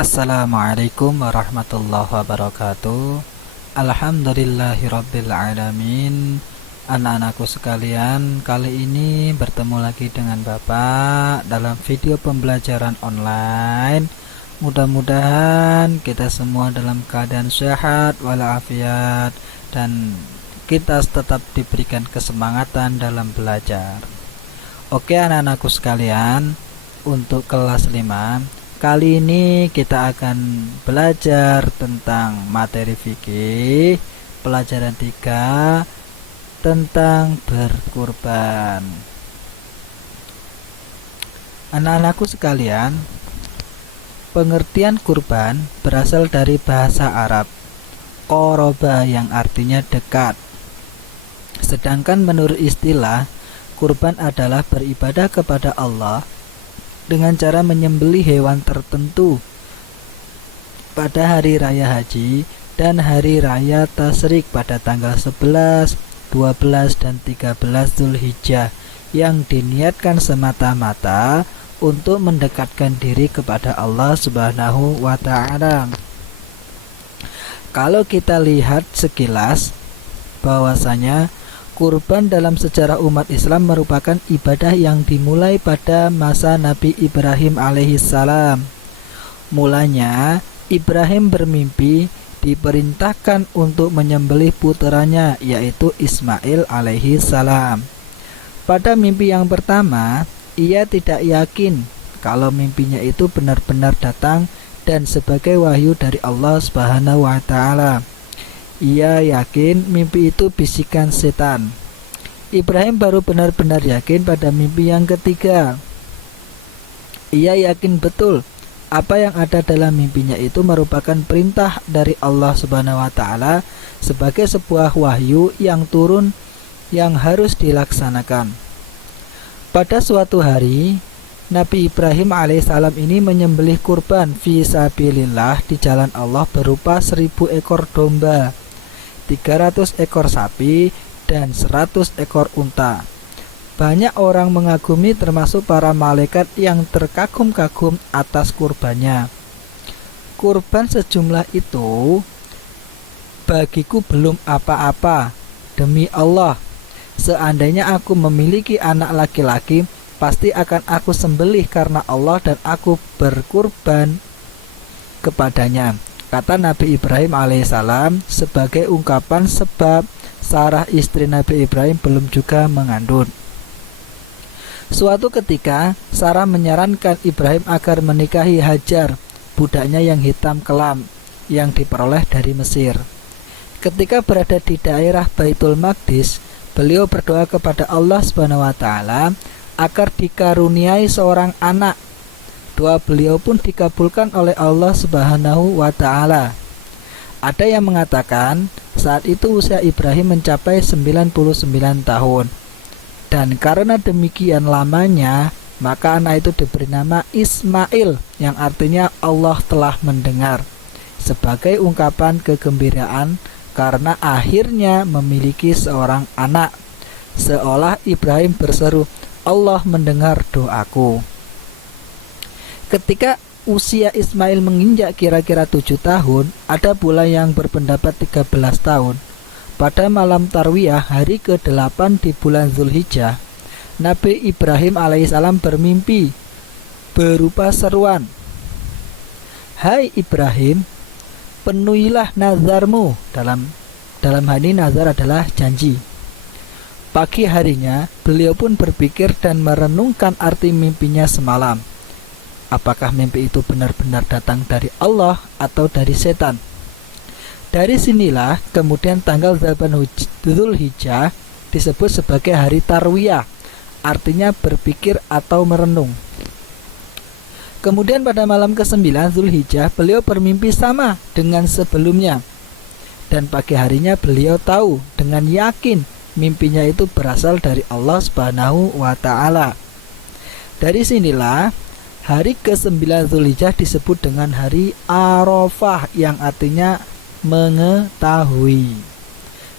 Assalamualaikum warahmatullahi wabarakatuh. Alhamdulillahirabbil alamin. Anak-anakku sekalian, kali ini bertemu lagi dengan Bapak dalam video pembelajaran online. Mudah-mudahan kita semua dalam keadaan sehat walafiat dan kita tetap diberikan kesemangatan dalam belajar. Oke anak-anakku sekalian, untuk kelas 5, kali ini kita akan belajar tentang materi fikih pelajaran 3 tentang berkurban. Anak-anakku sekalian, pengertian kurban berasal dari bahasa Arab qoroba yang artinya dekat. Sedangkan menurut istilah, kurban adalah beribadah kepada Allah dengan cara menyembelih hewan tertentu pada hari raya haji dan hari raya tasyrik pada tanggal 11, 12, dan 13 Zulhijjah yang diniatkan semata-mata untuk mendekatkan diri kepada Allah Subhanahu wa Ta'ala. Kalau kita lihat sekilas bahwasanya kurban dalam sejarah umat Islam merupakan ibadah yang dimulai pada masa Nabi Ibrahim alaihissalam. Mulanya, Ibrahim bermimpi diperintahkan untuk menyembelih puteranya, yaitu Ismail alaihissalam. Pada mimpi yang pertama, ia tidak yakin kalau mimpinya itu benar-benar datang dan sebagai wahyu dari Allah Subhanahu wa Ta'ala. Ia yakin mimpi itu bisikan setan. Ibrahim baru benar-benar yakin pada mimpi yang ketiga. Ia yakin betul apa yang ada dalam mimpinya itu merupakan perintah dari Allah Subhanahu wa Ta'ala sebagai sebuah wahyu yang turun yang harus dilaksanakan. Pada suatu hari, Nabi Ibrahim alaihissalam ini menyembelih kurban fi sabilillah di jalan Allah berupa 1000 ekor domba, 300 ekor sapi, dan 100 ekor unta. Banyak orang mengagumi termasuk para malaikat yang terkagum-kagum atas kurbannya. Kurban sejumlah itu bagiku belum apa-apa. Demi Allah, seandainya aku memiliki anak laki-laki, pasti akan aku sembelih karena Allah dan aku berkurban kepadanya, kata Nabi Ibrahim alaihissalam sebagai ungkapan sebab Sarah istri Nabi Ibrahim belum juga mengandung. Suatu ketika Sarah menyarankan Ibrahim agar menikahi Hajar, budaknya yang hitam kelam yang diperoleh dari Mesir. Ketika berada di daerah Baitul Maqdis, beliau berdoa kepada Allah Subhanahu wa Ta'ala agar dikaruniai seorang anak. Doa beliau pun dikabulkan oleh Allah Subhanahu wa Ta'ala. Ada yang mengatakan saat itu usia Ibrahim mencapai 99 tahun. Dan karena demikian lamanya, maka anak itu diberi nama Ismail yang artinya Allah telah mendengar, sebagai ungkapan kegembiraan karena akhirnya memiliki seorang anak. Seolah Ibrahim berseru, Allah mendengar doaku. Ketika usia Ismail menginjak kira-kira 7 tahun, ada pula yang berpendapat 13 tahun. Pada malam Tarwiyah hari ke-8 di bulan Zulhijjah, Nabi Ibrahim alaihissalam bermimpi berupa seruan, "Hai Ibrahim, penuhilah nazarmu." Dalam hal ini nazar adalah janji. Pagi harinya, beliau pun berpikir dan merenungkan arti mimpinya semalam. Apakah mimpi itu benar-benar datang dari Allah atau dari setan? Dari sinilah kemudian tanggal 8 Zulhijjah disebut sebagai hari Tarwiyah, artinya berpikir atau merenung. Kemudian pada malam ke-9 Zulhijjah beliau bermimpi sama dengan sebelumnya. Dan pagi harinya beliau tahu dengan yakin mimpinya itu berasal dari Allah Subhanahu wa Ta'ala. Dari sinilah hari ke-9 Zulhijjah disebut dengan hari Arafah yang artinya mengetahui.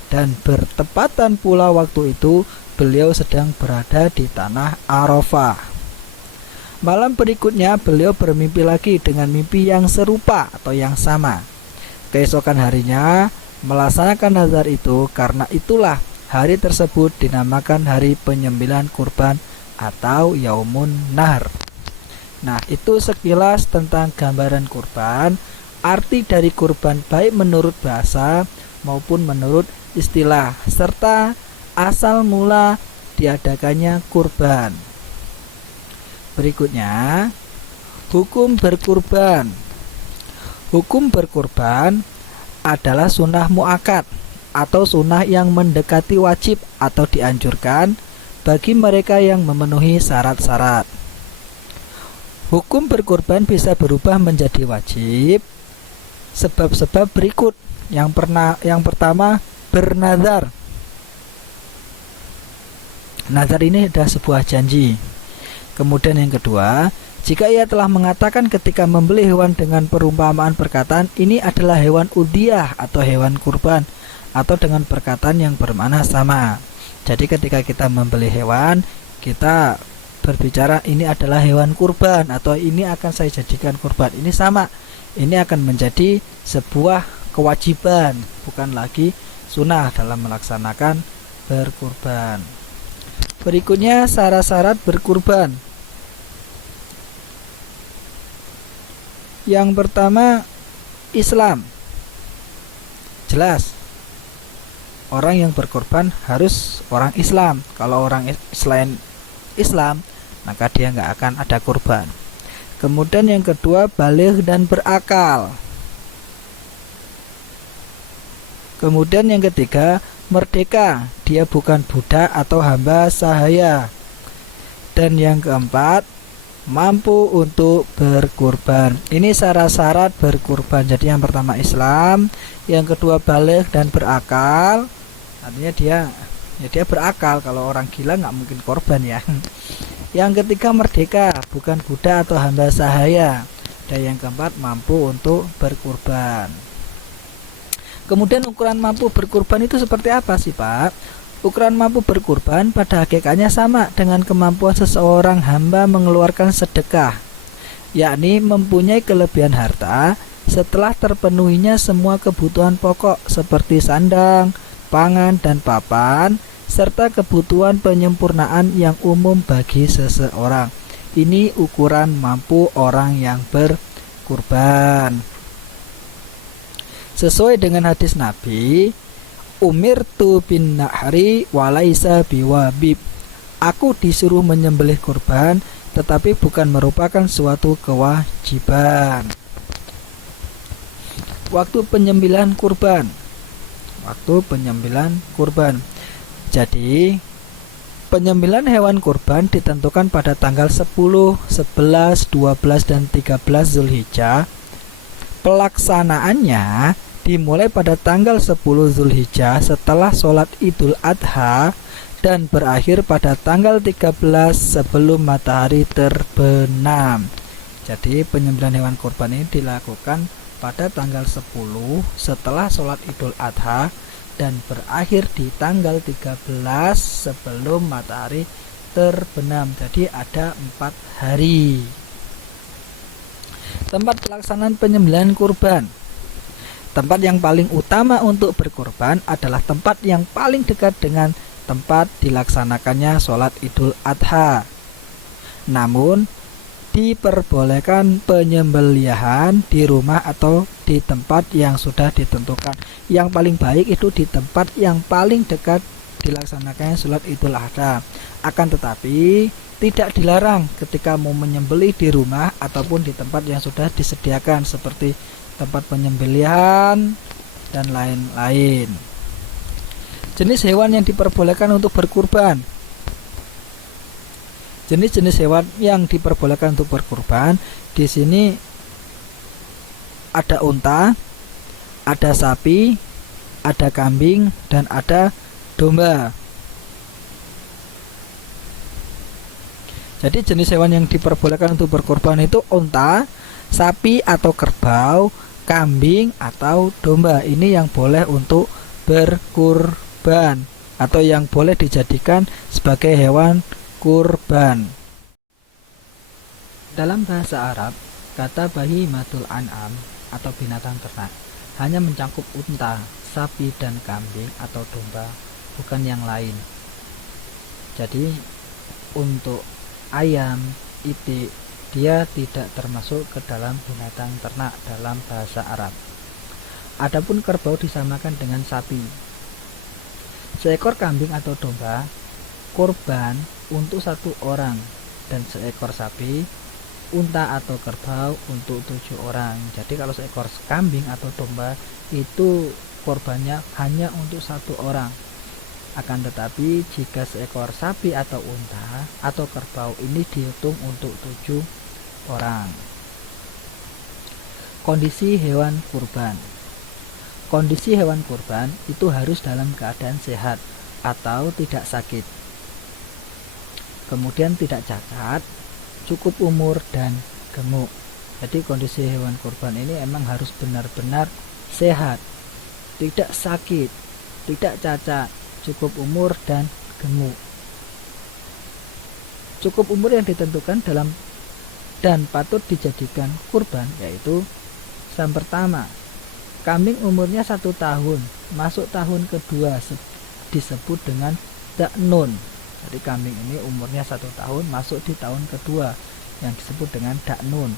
Dan bertepatan pula waktu itu beliau sedang berada di tanah Arafah. Malam berikutnya beliau bermimpi lagi dengan mimpi yang serupa atau yang sama. Keesokan harinya melaksanakan nazar itu, karena itulah hari tersebut dinamakan hari penyembelihan kurban atau Yaumun Nahar. Nah, itu sekilas tentang gambaran kurban, arti dari kurban baik menurut bahasa maupun menurut istilah, serta asal mula diadakannya kurban. Berikutnya, hukum berkurban. Hukum berkurban adalah sunnah muakkad atau sunnah yang mendekati wajib atau dianjurkan bagi mereka yang memenuhi syarat-syarat. Hukum berkurban bisa berubah menjadi wajib. Sebab-sebab berikut. Yang pertama, bernazar. Nazar ini adalah sebuah janji. Kemudian yang kedua, jika ia telah mengatakan ketika membeli hewan dengan perumpamaan perkataan ini adalah hewan udhiyah atau hewan kurban, atau dengan perkataan yang bermakna sama. Jadi ketika kita membeli hewan, kita berbicara ini adalah hewan kurban atau ini akan saya jadikan kurban. Ini sama. Ini akan menjadi sebuah kewajiban, bukan lagi sunnah dalam melaksanakan berkurban. Berikutnya syarat-syarat berkurban. Yang pertama, Islam. Jelas, orang yang berkorban harus orang Islam. Kalau orang selain Islam, maka dia nggak akan ada kurban. Kemudian yang kedua, baligh dan berakal. Kemudian yang ketiga, merdeka. Dia bukan budak atau hamba sahaya. Dan yang keempat, mampu untuk berkurban. Ini syarat-syarat berkurban. Jadi yang pertama Islam, yang kedua baligh dan berakal. Artinya dia berakal. Kalau orang gila nggak mungkin korban ya. Yang ketiga merdeka, bukan budak atau hamba sahaya. Dan yang keempat mampu untuk berkurban. Kemudian ukuran mampu berkurban itu seperti apa sih Pak? Ukuran mampu berkurban pada hakikatnya sama dengan kemampuan seseorang hamba mengeluarkan sedekah, yakni mempunyai kelebihan harta setelah terpenuhinya semua kebutuhan pokok seperti sandang, pangan, dan papan, serta kebutuhan penyempurnaan yang umum bagi seseorang. Ini ukuran mampu orang yang berkurban. Sesuai dengan hadis Nabi, umirtu bin nahri walaisa biwabib. Aku disuruh menyembelih kurban, tetapi bukan merupakan suatu kewajiban. Waktu penyembelihan kurban. Jadi, penyembelihan hewan kurban ditentukan pada tanggal 10, 11, 12, dan 13 Zulhijjah. Pelaksanaannya dimulai pada tanggal 10 Zulhijjah setelah sholat Idul Adha dan berakhir pada tanggal 13 sebelum matahari terbenam. Jadi penyembelihan hewan kurban ini dilakukan pada tanggal 10 setelah sholat Idul Adha dan berakhir di tanggal 13 sebelum matahari terbenam. Jadi ada 4 hari. Tempat pelaksanaan penyembelihan kurban. Tempat yang paling utama untuk berkurban adalah tempat yang paling dekat dengan tempat dilaksanakannya sholat Idul Adha. Namun, diperbolehkan penyembelihan di rumah atau di tempat yang sudah ditentukan. Yang paling baik itu di tempat yang paling dekat dilaksanakannya sholat Idul Adha. Akan tetapi, tidak dilarang ketika mau menyembelih di rumah ataupun di tempat yang sudah disediakan seperti tempat penyembelihan dan lain-lain. Jenis hewan yang diperbolehkan untuk berkurban. Jenis-jenis hewan yang diperbolehkan untuk berkurban di sini ada unta, ada sapi, ada kambing, dan ada domba. Jadi jenis hewan yang diperbolehkan untuk berkurban itu unta, sapi atau kerbau, kambing atau domba. Ini yang boleh untuk berkurban atau yang boleh dijadikan sebagai hewan kurban. Dalam bahasa Arab, kata bahimatul an'am atau binatang ternak hanya mencakup unta, sapi, dan kambing atau domba, bukan yang lain. Jadi untuk ayam, itik, dia tidak termasuk ke dalam binatang ternak dalam bahasa Arab. Adapun kerbau disamakan dengan sapi. Seekor kambing atau domba kurban untuk 1 orang, dan seekor sapi, unta atau kerbau untuk 7 orang. Jadi kalau seekor kambing atau domba itu korbannya hanya untuk 1 orang. Akan tetapi jika seekor sapi atau unta atau kerbau ini dihitung untuk 7 orang. Kondisi hewan kurban. Kondisi hewan kurban itu harus dalam keadaan sehat atau tidak sakit. Kemudian tidak cacat, cukup umur, dan gemuk. Jadi kondisi hewan kurban ini emang harus benar-benar sehat, tidak sakit, tidak cacat, cukup umur, dan gemuk. Cukup umur yang ditentukan dalam dan patut dijadikan kurban yaitu yang pertama, kambing umurnya 1 tahun, masuk tahun kedua disebut dengan daknun. Jadi kambing ini umurnya 1 tahun, masuk di tahun kedua yang disebut dengan daknun.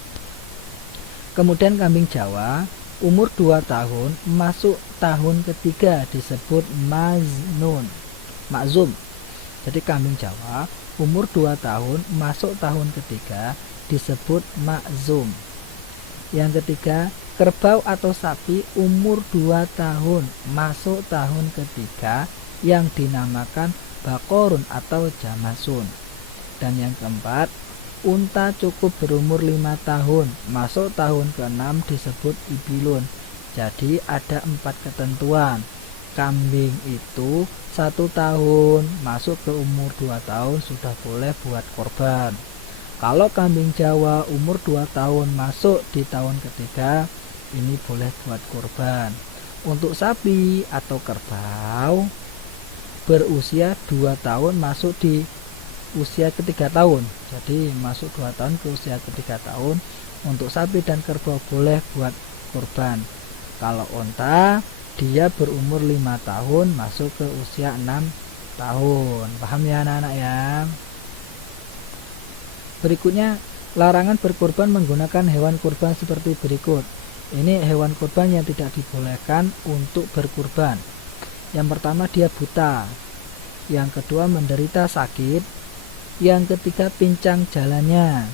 Kemudian kambing Jawa umur 2 tahun, masuk tahun ketiga disebut makzum. Jadi kambing Jawa umur 2 tahun, masuk tahun ketiga disebut makzum. Yang ketiga, kerbau atau sapi umur 2 tahun, masuk tahun ketiga yang dinamakan bakorun atau jamasun. Dan yang keempat, unta cukup berumur 5 tahun, masuk tahun ke-6 disebut ibilun. Jadi ada 4 ketentuan. Kambing itu 1 tahun, masuk ke umur 2 tahun sudah boleh buat korban. Kalau kambing Jawa umur 2 tahun, masuk di tahun ketiga, ini boleh buat korban. Untuk sapi atau kerbau berusia 2 tahun, masuk di usia ke-3 tahun. Jadi masuk 2 tahun ke usia ke-3 tahun. Untuk sapi dan kerbau boleh buat kurban. Kalau unta, dia berumur 5 tahun, masuk ke usia 6 tahun. Paham ya anak-anak ya? Berikutnya, larangan berkurban menggunakan hewan kurban seperti berikut. Ini hewan kurban yang tidak dibolehkan untuk berkurban. Yang pertama, dia buta. Yang kedua, menderita sakit. Yang ketiga, pincang jalannya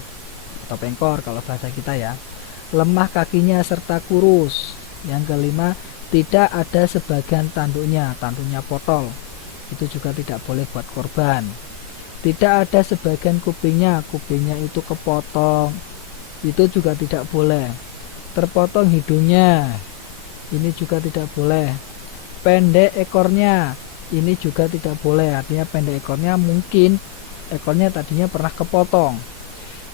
atau pengkor kalau bahasa kita ya. Lemah kakinya serta kurus. Yang kelima, tidak ada sebagian tanduknya potol. Itu juga tidak boleh buat korban. Tidak ada sebagian kupingnya itu kepotong. Itu juga tidak boleh. Terpotong hidungnya. Ini juga tidak boleh. Pendek ekornya. Ini juga tidak boleh. Artinya pendek ekornya mungkin ekornya tadinya pernah kepotong.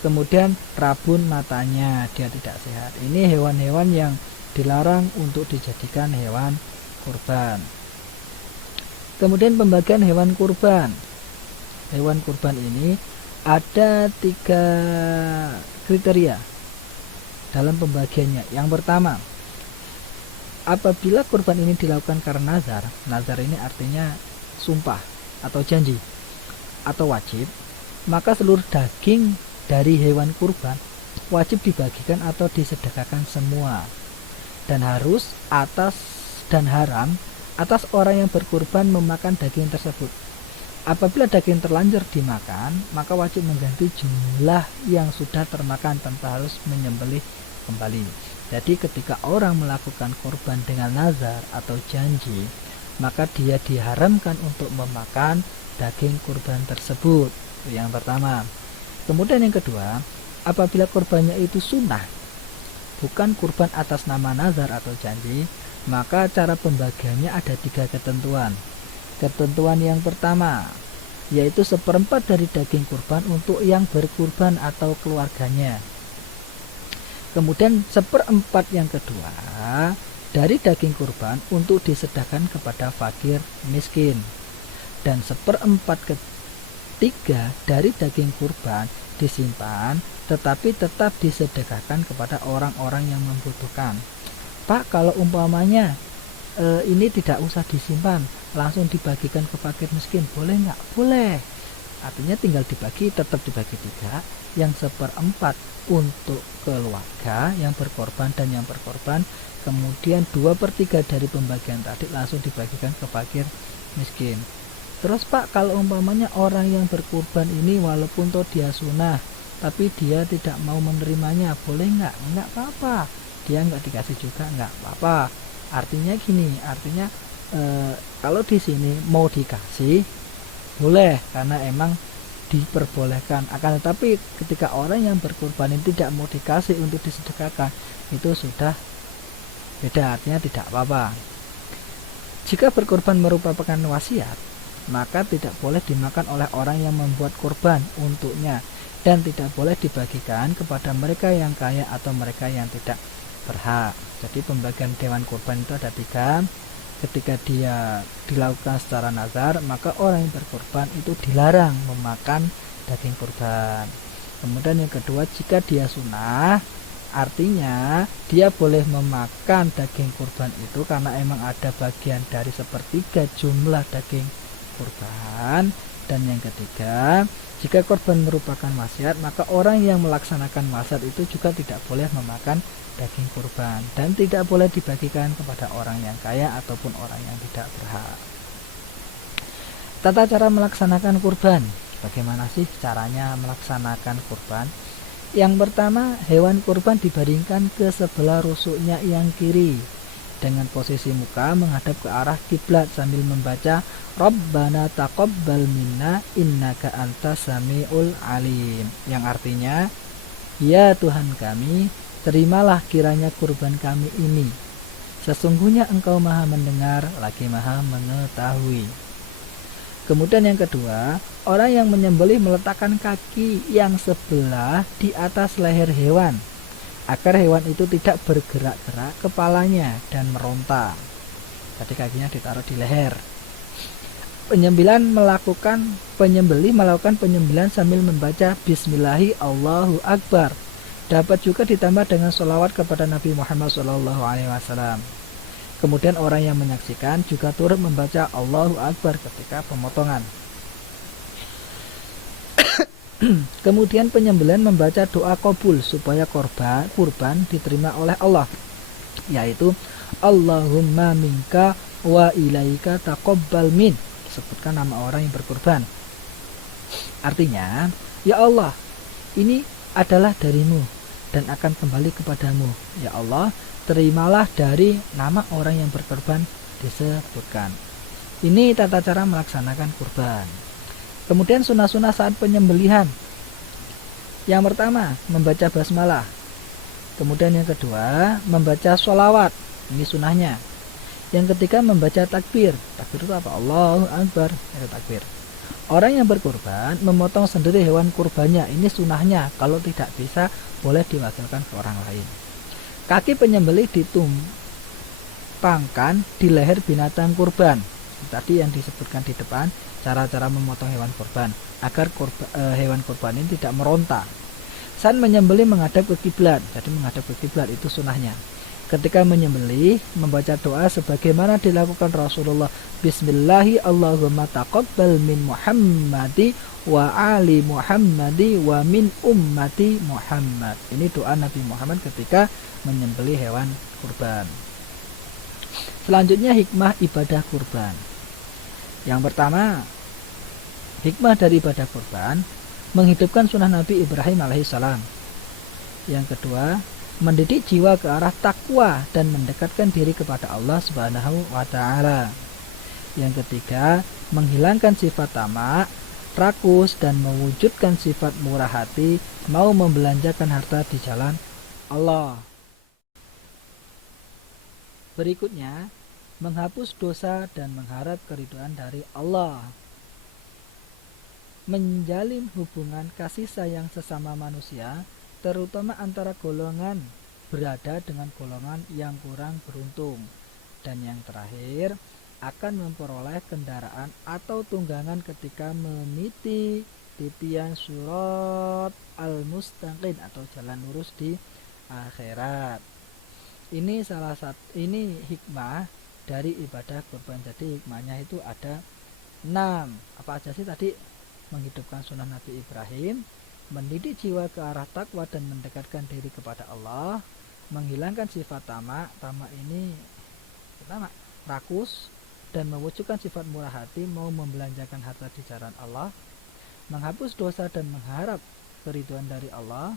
Kemudian rabun matanya, dia tidak sehat. Ini hewan-hewan yang dilarang untuk dijadikan hewan kurban. Kemudian pembagian hewan kurban. Hewan kurban ini ada 3 kriteria dalam pembagiannya. Yang pertama, apabila kurban ini dilakukan karena nazar. Nazar ini artinya sumpah atau janji atau wajib, maka seluruh daging dari hewan kurban wajib dibagikan atau disedekahkan semua. Dan haram atas orang yang berkurban memakan daging tersebut. Apabila daging terlanjur dimakan, maka wajib mengganti jumlah yang sudah termakan tanpa harus menyembelih kembali. Jadi ketika orang melakukan kurban dengan nazar atau janji, maka dia diharamkan untuk memakan daging kurban tersebut. Itu yang pertama. Kemudian yang kedua, apabila kurbannya itu sunnah, bukan kurban atas nama nazar atau janji, maka cara pembagiannya ada 3 ketentuan. Ketentuan yang pertama, yaitu 1/4 dari daging kurban untuk yang berkurban atau keluarganya. Kemudian 1/4 yang kedua dari daging kurban untuk disedekahkan kepada fakir miskin. Dan 1/4 3 dari daging kurban disimpan tetapi tetap disedekahkan kepada orang-orang yang membutuhkan. Pak, kalau umpamanya ini tidak usah disimpan, langsung dibagikan ke fakir miskin, boleh nggak? Boleh. Artinya tinggal dibagi, tetap dibagi 3, yang 1/4 untuk keluarga yang berkorban dan yang berkorban, kemudian 2/3 dari pembagian tadi langsung dibagikan ke fakir miskin. Terus Pak, kalau umpamanya orang yang berkorban ini walaupun toh dia sunnah, tapi dia tidak mau menerimanya, boleh nggak? Nggak apa-apa. Dia nggak dikasih juga nggak apa-apa. Artinya gini, artinya kalau di sini mau dikasih boleh karena emang diperbolehkan. Akan tetapi ketika orang yang berkorban ini tidak mau dikasih untuk disedekahkan, itu sudah beda, artinya tidak apa-apa. Jika berkorban merupakan wasiat, maka tidak boleh dimakan oleh orang yang membuat korban untuknya dan tidak boleh dibagikan kepada mereka yang kaya atau mereka yang tidak berhak. Jadi pembagian hewan kurban itu ada 3. Ketika dia dilakukan secara nazar, maka orang yang berkorban itu dilarang memakan daging kurban. Kemudian yang kedua, jika dia sunnah, artinya dia boleh memakan daging kurban itu karena emang ada bagian dari 1/3 jumlah daging kurban. Dan yang ketiga, jika korban merupakan wasiat, maka orang yang melaksanakan wasiat itu juga tidak boleh memakan daging kurban dan tidak boleh dibagikan kepada orang yang kaya ataupun orang yang tidak berhak. Tata cara melaksanakan kurban. Bagaimana sih caranya melaksanakan kurban? Yang pertama, hewan kurban dibaringkan ke sebelah rusuknya yang kiri dengan posisi muka menghadap ke arah kiblat sambil membaca Rabbana taqabbal minna innaka antas samiul alim, yang artinya, ya Tuhan kami, terimalah kiranya kurban kami ini, sesungguhnya engkau maha mendengar lagi maha mengetahui. Kemudian yang kedua, orang yang menyembelih meletakkan kaki yang sebelah di atas leher hewan agar hewan itu tidak bergerak-gerak kepalanya dan meronta. Jadi kakinya ditaruh di leher. Penyembelihan melakukan penyembelihan sambil membaca Bismillahi Allahu Akbar. Dapat juga ditambah dengan sholawat kepada Nabi Muhammad SAW. Kemudian orang yang menyaksikan juga turut membaca Allahu Akbar ketika pemotongan. Kemudian penyembelihan membaca doa qabul supaya kurban diterima oleh Allah, yaitu Allahumma minka wa ilaika taqabbal min. Sebutkan nama orang yang berkurban. Artinya, ya Allah, ini adalah darimu dan akan kembali kepadamu. Ya Allah, terimalah dari nama orang yang berkorban disebutkan. Ini tata cara melaksanakan kurban. Kemudian sunah-sunah saat penyembelihan. Yang pertama, membaca basmalah. Kemudian yang kedua, membaca sholawat. Ini sunahnya. Yang ketiga, membaca takbir. Takbir itu apa? Allahu Akbar. Itu takbir. Orang yang berkurban memotong sendiri hewan kurbannya. Ini sunahnya. Kalau tidak bisa, boleh diwakilkan ke orang lain. Kaki penyembelih ditumpangkan di leher binatang kurban. Tadi yang disebutkan di depan, cara-cara memotong hewan kurban agar hewan kurban ini tidak meronta. Saat menyembelih menghadap ke kiblat. Jadi menghadap ke kiblat itu sunahnya. Ketika menyembelih membaca doa sebagaimana dilakukan Rasulullah. Bismillahi Allahumma taqabbal min Muhammadi wa ali Muhammadi wa min ummati Muhammad. Ini doa Nabi Muhammad ketika menyembelih hewan kurban. Selanjutnya hikmah ibadah kurban. Yang pertama, hikmah dari ibadah kurban menghidupkan sunnah Nabi Ibrahim alaihissalam. Yang kedua, mendidik jiwa ke arah takwa dan mendekatkan diri kepada Allah Subhanahu wa taala. Yang ketiga, menghilangkan sifat tamak, rakus dan mewujudkan sifat murah hati, mau membelanjakan harta di jalan Allah. Berikutnya, menghapus dosa dan mengharap keridhaan dari Allah. Menjalin hubungan kasih sayang sesama manusia, terutama antara golongan berada dengan golongan yang kurang beruntung. Dan yang terakhir, akan memperoleh kendaraan atau tunggangan ketika meniti titian surat al-mustaqim atau jalan lurus di akhirat. Ini hikmah dari ibadah kurban. Jadi hikmahnya itu ada 6. Apa aja sih tadi? Menghidupkan sunnah Nabi Ibrahim, mendidik jiwa ke arah takwa dan mendekatkan diri kepada Allah, menghilangkan sifat tamak. Tamak ini pertama rakus dan mewujudkan sifat murah hati, mau membelanjakan harta di jalan Allah, menghapus dosa dan mengharap keridhaan dari Allah,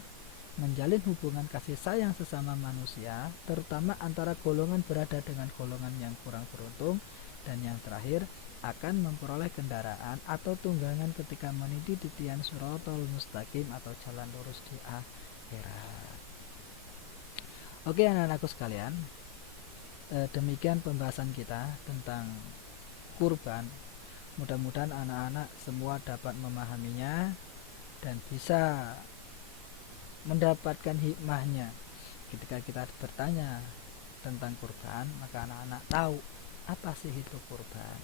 menjalin hubungan kasih sayang sesama manusia, terutama antara golongan berada dengan golongan yang kurang beruntung, dan yang terakhir akan memperoleh kendaraan atau tunggangan ketika meniti titian suratul mustaqim atau jalan lurus di akhirat. Oke anak-anakku sekalian, demikian pembahasan kita tentang kurban. Mudah-mudahan anak-anak semua dapat memahaminya dan bisa mendapatkan hikmahnya. Ketika kita bertanya tentang kurban, maka anak-anak tahu apa sih itu kurban,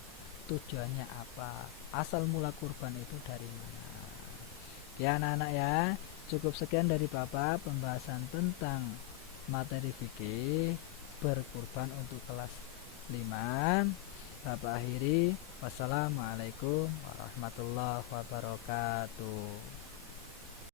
tujuannya apa, asal mula kurban itu dari mana. Ya anak-anak ya, cukup sekian dari Bapak pembahasan tentang materi fikih berkurban untuk kelas 5. Bapak akhiri, wassalamualaikum warahmatullahi wabarakatuh.